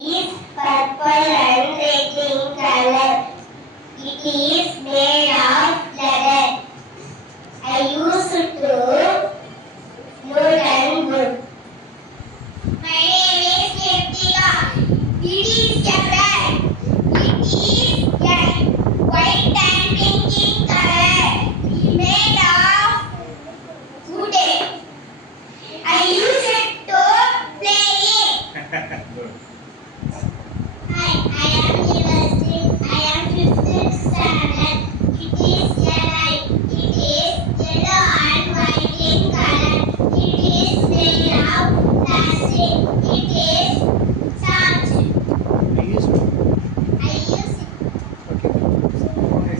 is purple and red in color. It is made of leather. I used to wooden wood. My name is Nirtika. It is a brand. It is a white and pink in color. Made of wood. I use it to play it. Hi, I am Nivasri. I am 5th standard. It is a light. It is yellow and white in color. It is made of plastic. It is soft. I use it. I use it.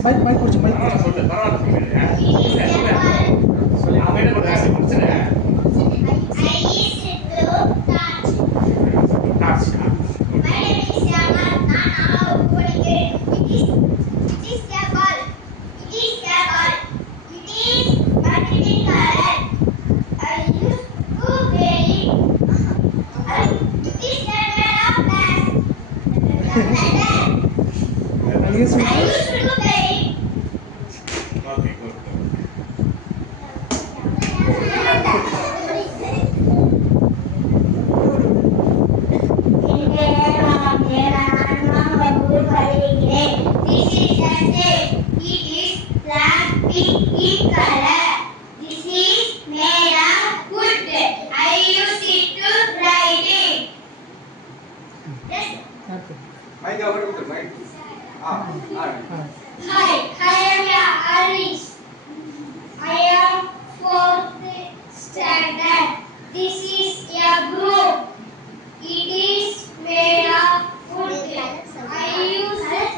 Mic kurchu mic. சொல்லு பரவாயில்லை சொல்லுங்க. It is a ball. சொல்லி அவன் கூட காசு முடிச்சுங்க. I use it to touch. Torch. My name is Yama. நான் படிக்கிறேன். It is a ball. It is a ball. It is purple in color. I used to play it. It is made of glass. I use I it. used to play it. Okay good. This is a snake. It is black pink in color. This is made of wood. I use it to write it. Yes. Okay. Mic அவர் விட்டு mic Hi, I am Alice. I am 4th standard. This is a broom. It is made of wood. I use it.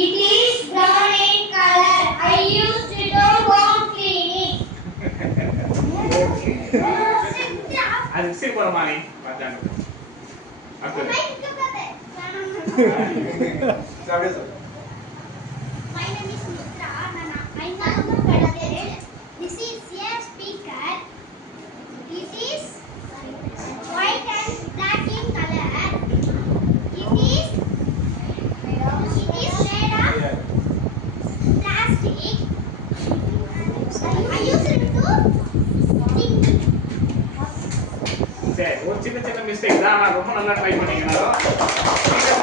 It is brown in color. I use it to home cleaning. அது சரி போறமா நீ பாத்தாங்க. அடுத்து. அப்படியே சொல்லு. My name is Mitra. I'm This is a speaker. This is white and black in color. It is made of plastic. I use it to sing. சரி ஒரு சின்ன சின்ன மிஸ்டேக் தான். ஆனா ரொம்ப நல்லா ட்ரை பண்ணீங்க.